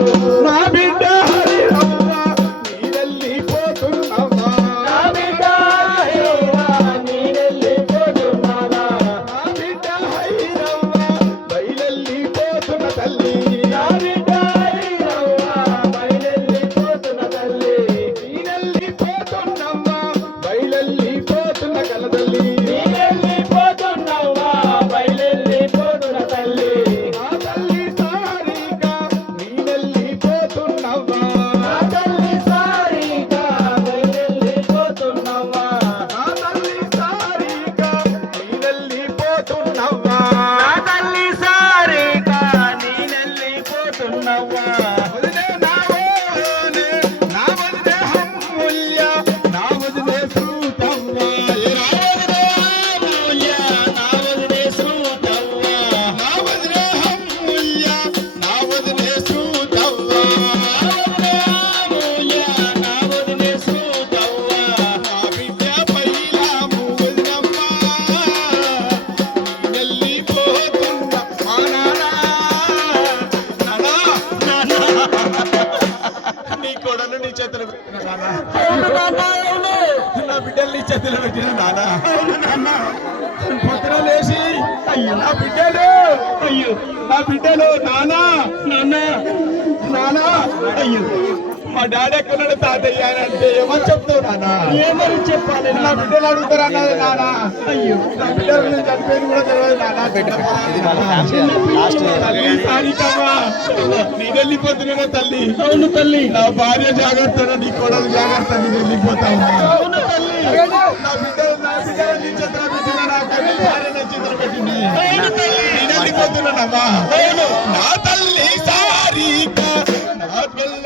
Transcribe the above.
నా బిడ్డ హరిరవ్వ నీరెళ్ళిపోతున్నవా నా బిడ్డ హరిరవ్వ నీరెళ్ళిపోతున్నవా నా బిడ్డ హరిరవ్వ బయలెళ్ళిపోతున్న తల్లి నా బిడ్డ హరిరవ్వ బయలెళ్ళిపోతున్న తల్లి నీరెళ్ళిపోతున్నవా బయలెళ్ళిపోతున్న కలతల్లి నీరెళ్ళిపోతున్నవా బయలెళ్ళిపోతున్న తల్లి నా తల్లి సారిగా నీరెళ్ళిపోతున్నవా నా తల్లి సారిగా బయలెళ్ళిపోతున్నవా నా తల్లి సారిగా నీరెళ్ళిపోతున్నవా నా తల్లి సారిగా నీరెళ్ళిపోతున్నవా వదిలే నా వదిలే నా వదిలే అమూల్య నా వదిలే సూతవ్వ నా వదిలే అమూల్య నా వదిలే సూతవ్వ నా వదిలే అమూల్య నా వదిలే సూతవ్వ నా వదిలే అమూల్య నా వదిలే సూతవ్వ నా బిడ్డ పైలాము వదినమ్మ నీళ్ళిపోతున్న మా నాన్న నీ కొడలు నీ చేతులు పెట్టిన నాన్న నా బిడ్డలు నీ చేతులు పెట్టిన నాన్న పొద్దున లేచి అయ్యో నా బిడ్డలు అయ్యో నా బిడ్డలు నానా నాన్న నానా అయ్యో మా డాడీ ఎక్కడున్నాడు తాతయ్య అని అంటే ఏమని చెప్తావు నానా ఏమని చెప్పాలి నా బిడ్డలు అడుగుతారు అన్నది నానా అయ్యో నా బిడ్డలు నేను చనిపోయింది కూడా తెలియదు నానా బిడ్డ తల్లి సారికమ్మా నేను వెళ్ళిపోతున్నా తల్లి అవును తల్లి నా భార్య జాగ్రత్త నీ కోడలు జాగ్రత్త నేను వెళ్ళిపోతా అవును తల్లి నా బిడ్డలు నీ చిత్ర పెట్టిన నా కవి భార్య నా చిత్ర పెట్టింది నేను వెళ్ళిపోతున్నానమ్మా నా తల్లి సారిక నా పిల్ల